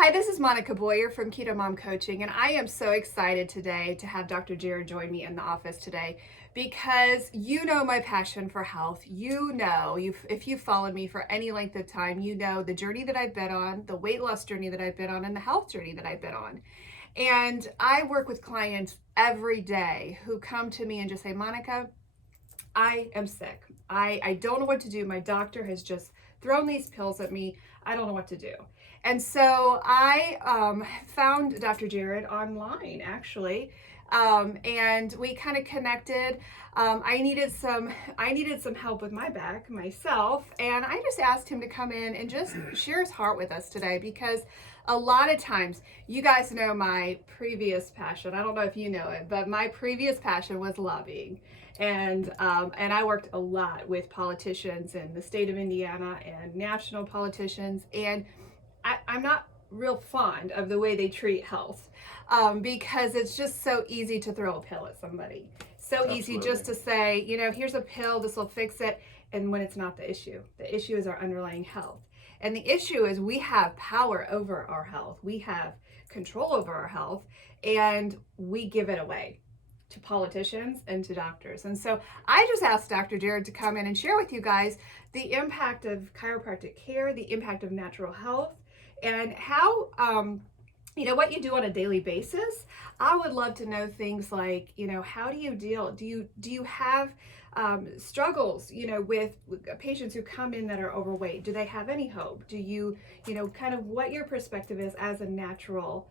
Hi, this is Monica Boyer from Keto Mom Coaching, and I am so excited today to have Dr. Jarod join me in the office today because you know my passion for health. If you've followed me for any length of time, you know the journey that I've been on, the weight loss journey that I've been on, and the health journey that I've been on. And I work with clients every day who come to me and just say, Monica, I am sick. I don't know what to do. My doctor has just thrown these pills at me. I don't know what to do. And so I found Dr. Jarod online, actually, and we kind of connected. I needed some help with my back myself, and I just asked him to come in and just share his heart with us today because a lot of times, you guys know my previous passion. I don't know if you know it, but my previous passion was lobbying. And I worked a lot with politicians in the state of Indiana and national politicians. And I'm not real fond of the way they treat health because it's just so easy to throw a pill at somebody. So Absolutely. easy just to say, here's a pill, this will fix it. And when it's not the issue is our underlying health. And the issue is we have power over our health. We have control over our health, and we give it away to politicians and to doctors. And so I just asked Dr. Jarod to come in and share with you guys the impact of chiropractic care, the impact of natural health, and how, what you do on a daily basis. I would love to know things like, how do you deal? Do you have struggles, with patients who come in that are overweight? Do they have any hope? Do you, kind of what your perspective is as a natural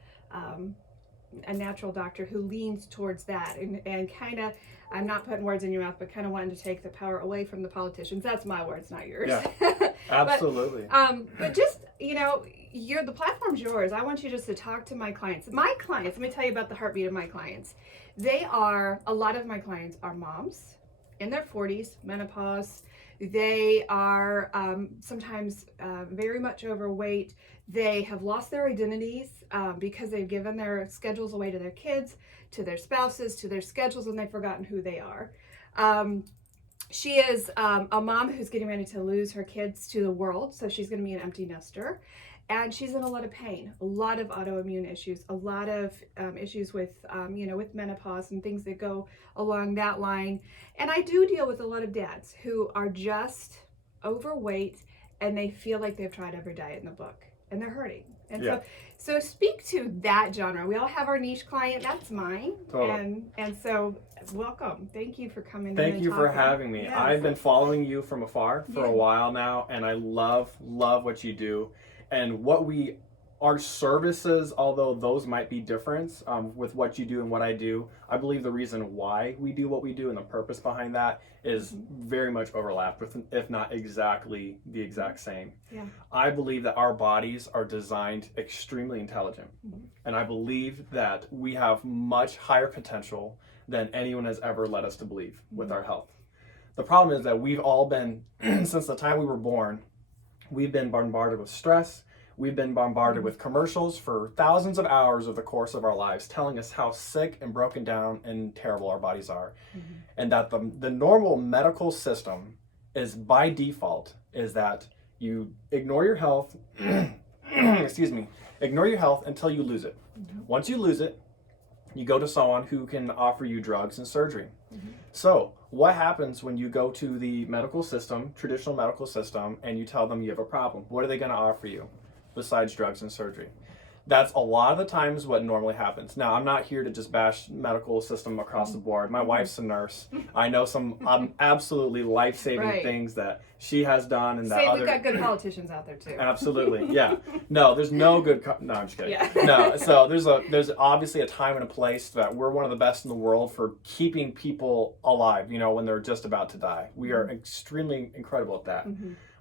doctor who leans towards that and kind of, I'm not putting words in your mouth, but kind of wanting to take the power away from the politicians. That's my words, not yours. Yeah, absolutely. But just, the platform's yours. I want you just to talk to my clients. My clients, let me tell you about the heartbeat of my clients. A lot of my clients are moms in their 40s, menopause. They are sometimes very much overweight. They have lost their identities because they've given their schedules away to their kids, to their spouses, to their schedules, and they've forgotten who they are. She is a mom who's getting ready to lose her kids to the world, so she's going to be an empty nester. And she's in a lot of pain, a lot of autoimmune issues, a lot of issues with, with menopause and things that go along that line. And I do deal with a lot of dads who are just overweight and they feel like they've tried every diet in the book and they're hurting. And Yeah. so speak to that genre. We all have our niche client. That's mine. Totally. And so welcome. Thank you for coming in. Thank you for having me. Yes. I've been following you from afar for a while now, and I love what you do. And our services, although those might be different with what you do and what I do, I believe the reason why we do what we do and the purpose behind that is very much overlapped with, if not exactly the exact same. Yeah. I believe that our bodies are designed extremely intelligent. And I believe that we have much higher potential than anyone has ever led us to believe with our health. The problem is that we've all been, since the time we were born, we've been bombarded with stress. We've been bombarded with commercials for thousands of hours over the course of our lives telling us how sick and broken down and terrible our bodies are. And that the normal medical system is by default is that you ignore your health, ignore your health until you lose it. Once you lose it, you go to someone who can offer you drugs and surgery. So what happens when you go to the medical system, traditional medical system, and you tell them you have a problem? What are they going to offer you besides drugs and surgery? That's a lot of the times what normally happens. Now, I'm not here to just bash medical system across the board. My wife's a nurse. I know some absolutely life-saving things that she has done, and we've got good politicians out there too. Absolutely, yeah. No, there's no good. No, I'm just kidding. Yeah. No, so there's obviously a time and a place that we're one of the best in the world for keeping people alive. When they're just about to die, we are extremely incredible at that.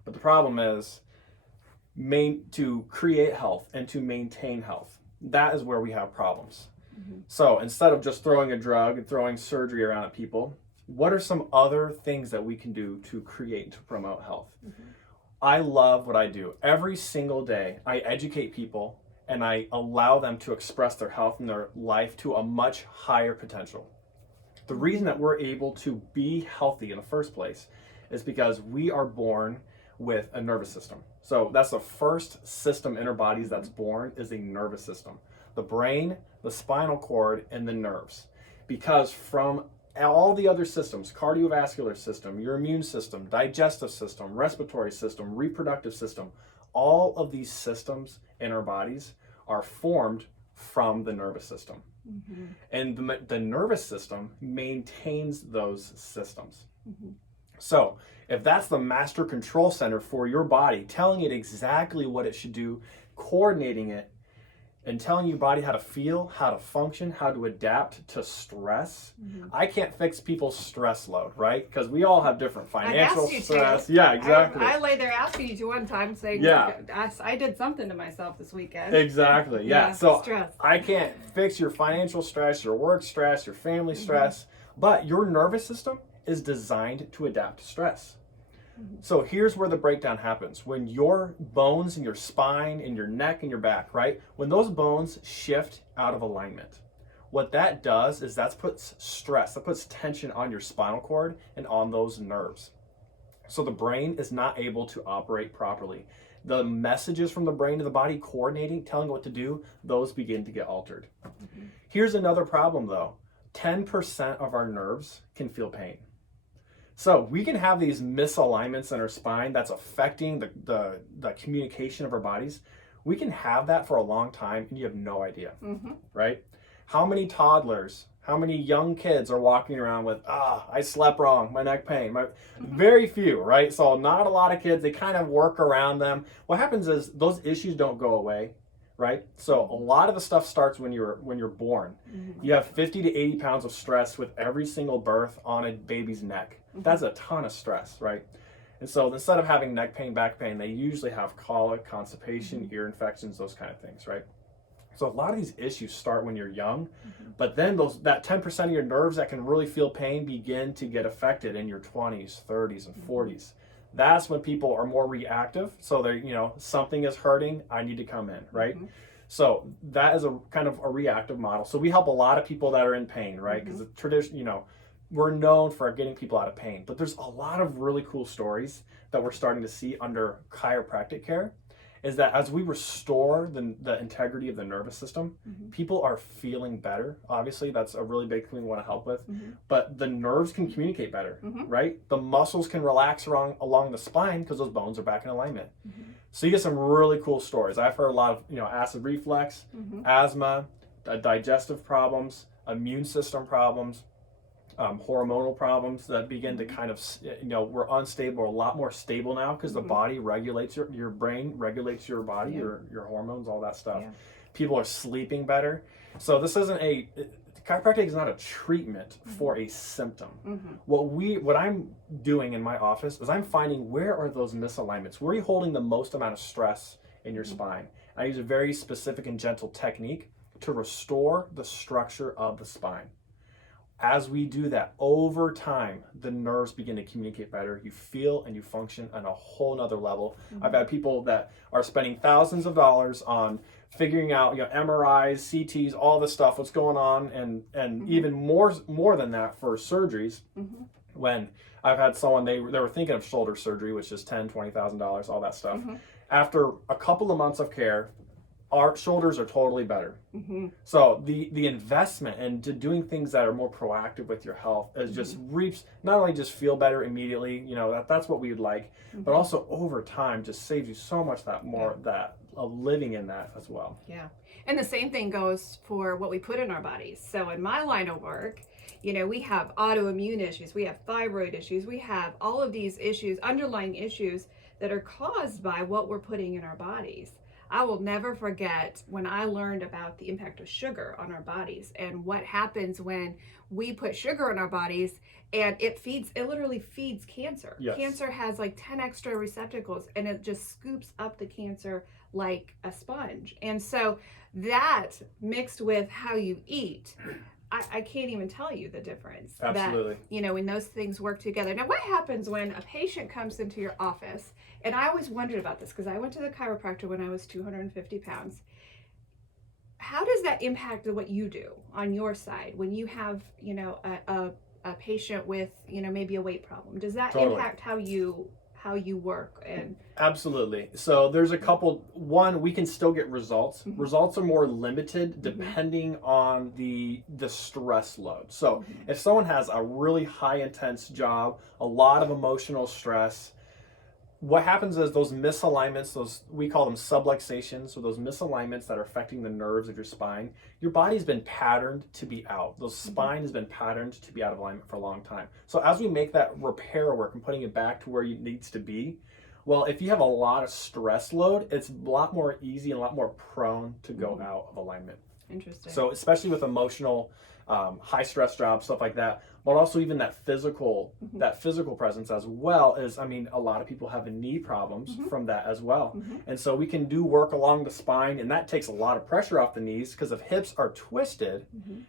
But the problem is, to create health and to maintain health, that is where we have problems. So instead of just throwing a drug and throwing surgery around at people, what are some other things that we can do to create, to promote health? I love what I do. Every single day, I educate people and I allow them to express their health and their life to a much higher potential. The reason that we're able to be healthy in the first place is because we are born with a nervous system. So that's the first system in our bodies that's born, is a nervous system. The brain, the spinal cord, and the nerves. Because from all the other systems, cardiovascular system, your immune system, digestive system, respiratory system, reproductive system, all of these systems in our bodies are formed from the nervous system. Mm-hmm. And the nervous system maintains those systems. Mm-hmm. So if that's the master control center for your body, telling it exactly what it should do, coordinating it, and telling your body how to feel, how to function, how to adapt to stress. Mm-hmm. I can't fix people's stress load, right? Because we all have different financial stress. Yeah, exactly. I lay there asking you to one time saying, yeah, I did something to myself this weekend. Exactly, yeah. So stress. I can't fix your financial stress, your work stress, your family stress, but your nervous system is designed to adapt to stress. So here's where the breakdown happens. When your bones and your spine and your neck and your back, right? When those bones shift out of alignment, what that does is that puts stress, that puts tension on your spinal cord and on those nerves. So the brain is not able to operate properly. The messages from the brain to the body coordinating, telling what to do, those begin to get altered. Mm-hmm. Here's another problem though. 10% of our nerves can feel pain. So we can have these misalignments in our spine that's affecting the communication of our bodies. We can have that for a long time and you have no idea, right? How many toddlers, how many young kids are walking around with, I slept wrong, my neck pain? Very few, right? So not a lot of kids, they kind of work around them. What happens is those issues don't go away, right? So a lot of the stuff starts when you're born. Mm-hmm. You have 50 to 80 pounds of stress with every single birth on a baby's neck. That's a ton of stress, right? And so instead of having neck pain, back pain, they usually have colic, constipation, ear infections, those kind of things, right? So a lot of these issues start when you're young, but then that 10% of your nerves that can really feel pain begin to get affected in your 20s, 30s, and 40s. That's when people are more reactive. So they're, something is hurting, I need to come in, right? So that is a kind of a reactive model. So we help a lot of people that are in pain, right? Because the tradition, we're known for getting people out of pain, but there's a lot of really cool stories that we're starting to see under chiropractic care, is that as we restore the integrity of the nervous system, people are feeling better. Obviously, that's a really big thing we want to help with, but the nerves can communicate better, right? The muscles can relax along the spine because those bones are back in alignment. So you get some really cool stories. I've heard a lot of, acid reflux, asthma, digestive problems, immune system problems, hormonal problems that begin to kind of, we're unstable, a lot more stable now because the body regulates your brain regulates your body, your hormones, all that stuff. Yeah. People are sleeping better. So this isn't chiropractic is not a treatment for a symptom. What I'm doing in my office is I'm finding where are those misalignments? Where are you holding the most amount of stress in your spine? I use a very specific and gentle technique to restore the structure of the spine. As we do that, over time, the nerves begin to communicate better. You feel and you function on a whole nother level. I've had people that are spending thousands of dollars on figuring out, MRIs, CTs, all this stuff, what's going on, and even more than that for surgeries. When I've had someone, they were thinking of shoulder surgery, which is $10,000, $20,000, all that stuff. After a couple of months of care, our shoulders are totally better. So the investment into doing things that are more proactive with your health is just reaps, not only just feel better immediately, that's what we'd like, but also over time just saves you so much of living in that as well. Yeah. And the same thing goes for what we put in our bodies. So in my line of work, we have autoimmune issues, we have thyroid issues, we have all of these issues, underlying issues that are caused by what we're putting in our bodies. I will never forget when I learned about the impact of sugar on our bodies and what happens when we put sugar in our bodies, and it literally feeds cancer. Yes. Cancer has like 10 extra receptacles and it just scoops up the cancer like a sponge. And so that mixed with how you eat, I can't even tell you the difference. Absolutely. That, when those things work together. Now, what happens when a patient comes into your office? And I always wondered about this because I went to the chiropractor when I was 250 pounds. How does that impact what you do on your side when you have, a patient with, maybe a weight problem? Does that impact how how you work? And Absolutely. So there's a couple. One, we can still get results. Mhm. Results are more limited depending on the stress load. So if someone has a really high intense job, a lot of emotional stress, what happens is those misalignments, those, we call them subluxations, so those misalignments that are affecting the nerves of your spine, your body's been patterned to be out. Those spine has been patterned to be out of alignment for a long time. So as we make that repair work and putting it back to where it needs to be, well, if you have a lot of stress load, it's a lot more easy and a lot more prone to go out of alignment. Interesting. So especially with emotional, high stress jobs, stuff like that, but also even that physical presence as well is, I mean, a lot of people have knee problems from that as well. And so we can do work along the spine, and that takes a lot of pressure off the knees, because if hips are twisted,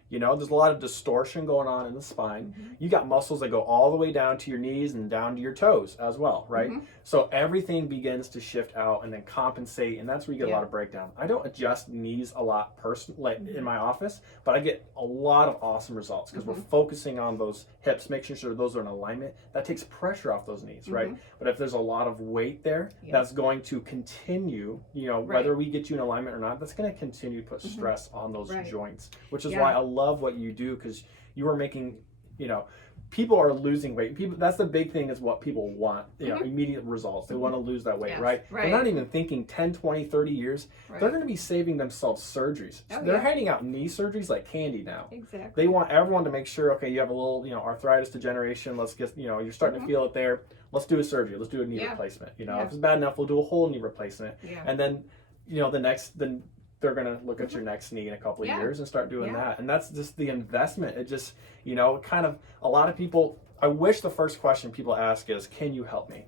you know, there's a lot of distortion going on in the spine. You got muscles that go all the way down to your knees and down to your toes as well, right? So everything begins to shift out and then compensate, and that's where you get a lot of breakdown. I don't adjust knees a lot personally in my office, but I get a lot of awesome results because we're focusing on those hips, making sure those are in alignment. That takes pressure off those knees, right? But if there's a lot of weight there, that's going to continue, you know, whether we get you in alignment or not, that's going to continue to put stress on those joints, which is why I love what you do, because you are making, you know, people are losing weight. People, that's the big thing, is what people want, you know, immediate results. They want to lose that weight, right? They're not even thinking 10, 20, 30 years. They're going to be saving themselves surgeries. They're handing out knee surgeries like candy now. Exactly. They want everyone to make sure, okay, you have a little, you know, arthritis degeneration. Let's get, you know, you're starting to feel it there. Let's do a surgery. Let's do a knee replacement. You know, if it's bad enough, we'll do a whole knee replacement. And then, you know, then they're going to look at your next knee in a couple of years and start doing that. And that's just the investment. It just, you know, kind of, a lot of people, I wish the first question people ask is, can you help me?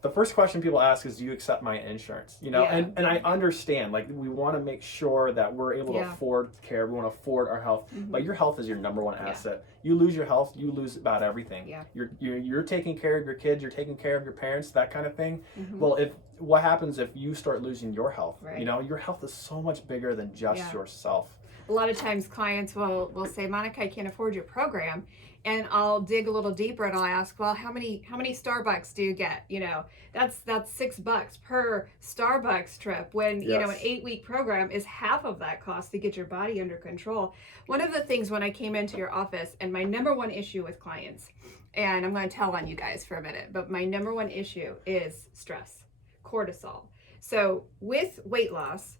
The first question people ask is, do you accept my insurance? You know, and I understand, like, we want to make sure that we're able to afford care. We want to afford our health, but your health is your number one asset. You lose your health, you lose about everything. You're taking care of your kids, you're taking care of your parents, that kind of thing. Well, what happens if you start losing your health? You know, your health is so much bigger than just yourself. A lot of times clients will say, Monica, I can't afford your program. And I'll dig a little deeper and I'll ask, well, how many Starbucks do you get? You know, that's $6 per Starbucks trip, when, you know, an 8-week program is half of that cost to get your body under control. One of the things when I came into your office, and my number one issue with clients, and I'm going to tell on you guys for a minute, but my number one issue is stress, cortisol. So with weight loss,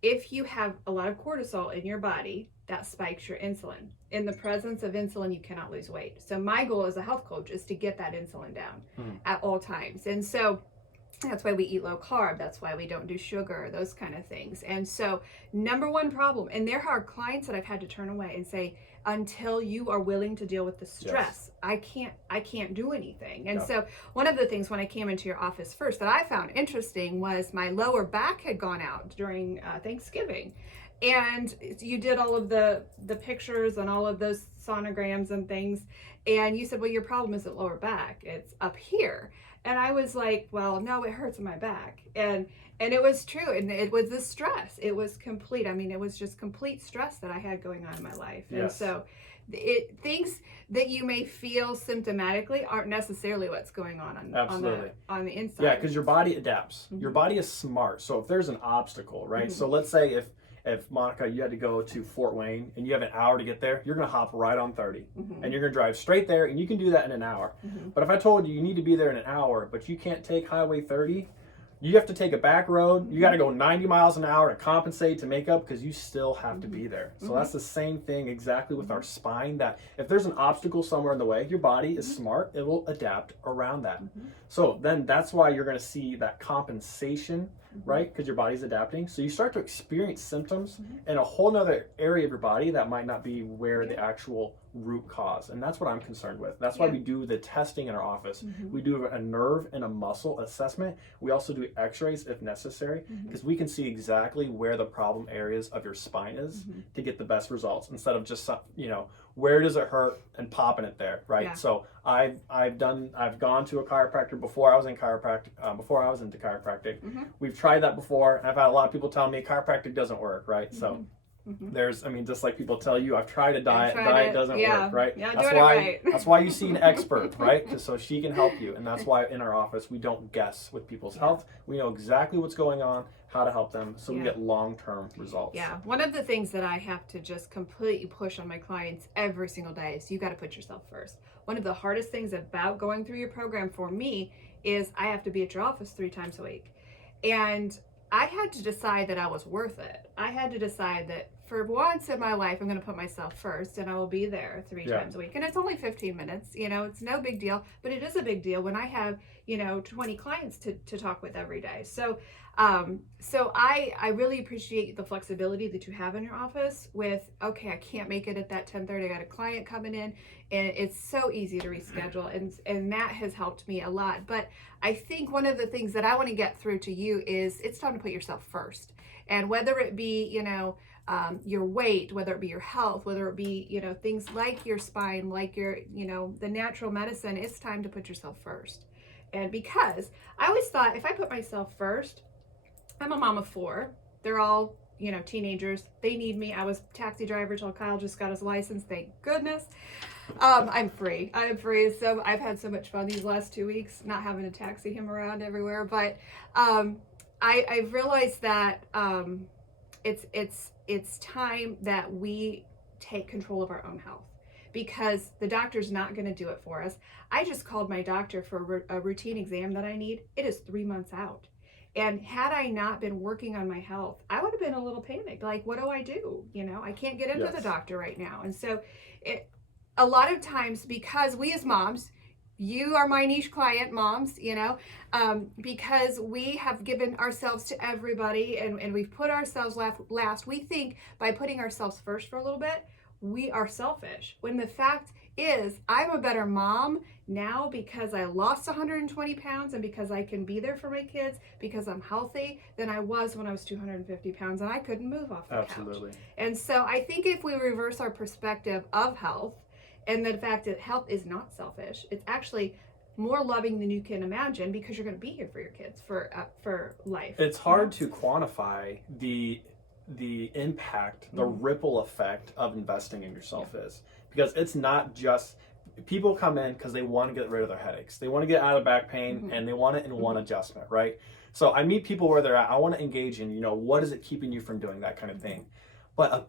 if you have a lot of cortisol in your body, that spikes your insulin. In the presence of insulin, you cannot lose weight. So my goal as a health coach is to get that insulin down at all times. And so that's why we eat low carb. That's why we don't do sugar, those kind of things. And so number one problem, and there are clients that I've had to turn away and say, until you are willing to deal with the stress, I can't do anything. And so one of the things when I came into your office first that I found interesting was my lower back had gone out during Thanksgiving. And you did all of the pictures and all of those sonograms and things. And you said, well, your problem isn't lower back, it's up here. And I was like, well, no, it hurts in my back. And it was true. And it was the stress. It was complete. I mean, it was just complete stress that I had going on in my life. And so things that you may feel symptomatically aren't necessarily what's going on the inside. Yeah, because your body adapts. Your body is smart. So if there's an obstacle, right? So let's say if Monica, you had to go to Fort Wayne and you have an hour to get there, you're going to hop right on 30 and you're going to drive straight there, and you can do that in an hour. But if I told you need to be there in an hour, but you can't take Highway 30, you have to take a back road. You got to go 90 miles an hour to compensate, to make up, because you still have to be there. So that's the same thing exactly with our spine, that if there's an obstacle somewhere in the way, your body is smart. It will adapt around that. So then that's why you're going to see that compensation, right? Because your body's adapting. So you start to experience symptoms in a whole nother area of your body that might not be where the actual root cause. And that's what I'm concerned with. That's why we do the testing in our office. We do a nerve and a muscle assessment. We also do x-rays if necessary, because we can see exactly where the problem areas of your spine is to get the best results, instead of just, you know, where does it hurt and popping it there, right? So I've gone to a chiropractor before I was in chiropractic, before I was into chiropractic. We've tried that before, and I've had a lot of people tell me chiropractic doesn't work, right? So There's, I mean, just like people tell you, I've tried a diet, tried diet it. doesn't Yeah. work, right? Yeah, That's doing it why, right. that's why you see an expert, right? Just so she can help you. And that's why in our office, we don't guess with people's health. We know exactly what's going on, how to help them, so we get long-term results. Yeah. One of the things that I have to just completely push on my clients every single day is you got to put yourself first. One of the hardest things about going through your program for me is I have to be at your office 3 times a week. And I had to decide that I was worth it. I had to decide that for once in my life, I'm going to put myself first, and I will be there 3 times a week. And it's only 15 minutes, you know, it's no big deal, but it is a big deal when I have, you know, 20 clients to talk with every day. So I really appreciate the flexibility that you have in your office with, okay, I can't make it at that 10:30. I got a client coming in, and it's so easy to reschedule. And that has helped me a lot. But I think one of the things that I want to get through to you is it's time to put yourself first. And whether it be, you know, your weight, whether it be your health, whether it be, you know, things like your spine, like your, you know, the natural medicine, it's time to put yourself first. And because I always thought if I put myself first, I'm a mom of 4. They're all, you know, teenagers. They need me. I was taxi driver till Kyle just got his license. Thank goodness. I'm free. So I've had so much fun these last 2 weeks, not having to taxi him around everywhere. But I've realized that it's time that we take control of our own health, because the doctor's not going to do it for us. I just called my doctor for a routine exam that I need. It is 3 months out. And had I not been working on my health, I would have been a little panicked. Like, what do I do? You know, I can't get into the doctor right now. And so a lot of times, because we as moms, you are my niche client, moms, you know, because we have given ourselves to everybody and we've put ourselves last. We think by putting ourselves first for a little bit, we are selfish. When the fact is, I'm a better mom now because I lost 120 pounds and because I can be there for my kids, because I'm healthy, than I was when I was 250 pounds and I couldn't move off the couch. And so I think if we reverse our perspective of health and the fact that health is not selfish, it's actually more loving than you can imagine, because you're going to be here for your kids for life. It's hard to quantify the impact, the ripple effect of investing in yourself is, because it's not just people come in because they want to get rid of their headaches, they want to get out of back pain, and they want it in one adjustment, right? So I meet people where they're at. I want to engage in, you know, what is it keeping you from doing that kind of thing. But a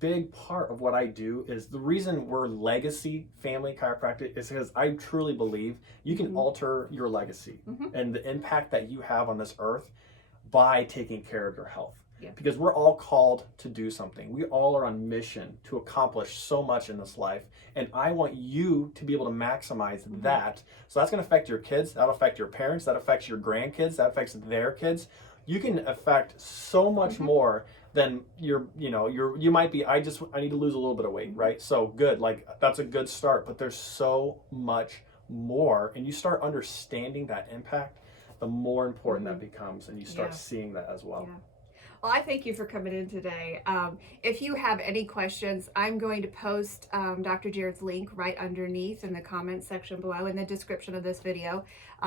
big part of what I do is the reason we're legacy family chiropractic is because I truly believe you can alter your legacy and the impact that you have on this earth by taking care of your health. Because we're all called to do something. We all are on mission to accomplish so much in this life. And I want you to be able to maximize that. So that's going to affect your kids. That'll affect your parents. That affects your grandkids. That affects their kids. You can affect so much more than you might be, I need to lose a little bit of weight, right? So good. Like, that's a good start, but there's so much more. And you start understanding that impact, the more important that becomes, and you start seeing that as well. Well, I thank you for coming in today. If you have any questions, I'm going to post Dr. Jarod's link right underneath in the comments section below in the description of this video.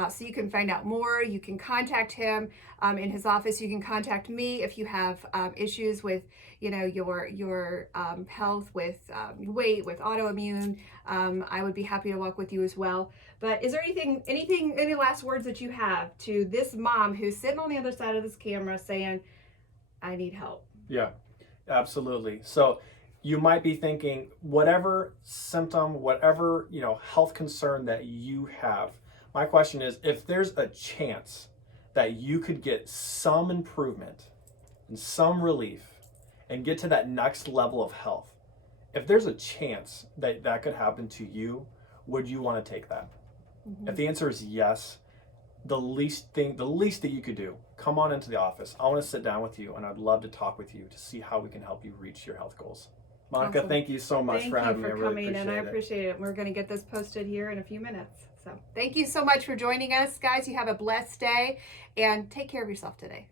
So you can find out more. You can contact him in his office. You can contact me if you have issues with, you know, your health, with weight, with autoimmune. I would be happy to walk with you as well. But is there any last words that you have to this mom who's sitting on the other side of this camera saying, I need help? Yeah, absolutely. So you might be thinking, whatever symptom, whatever, you know, health concern that you have, my question is, if there's a chance that you could get some improvement and some relief and get to that next level of health, if there's a chance that that could happen to you, would you want to take that? If the answer is yes, the least that you could do, come on into the office. I want to sit down with you, and I'd love to talk with you to see how we can help you reach your health goals. Monica, awesome. Thank you so much for having me. Thank you for coming, and I appreciate it. We're going to get this posted here in a few minutes. So thank you so much for joining us, guys. You have a blessed day, and take care of yourself today.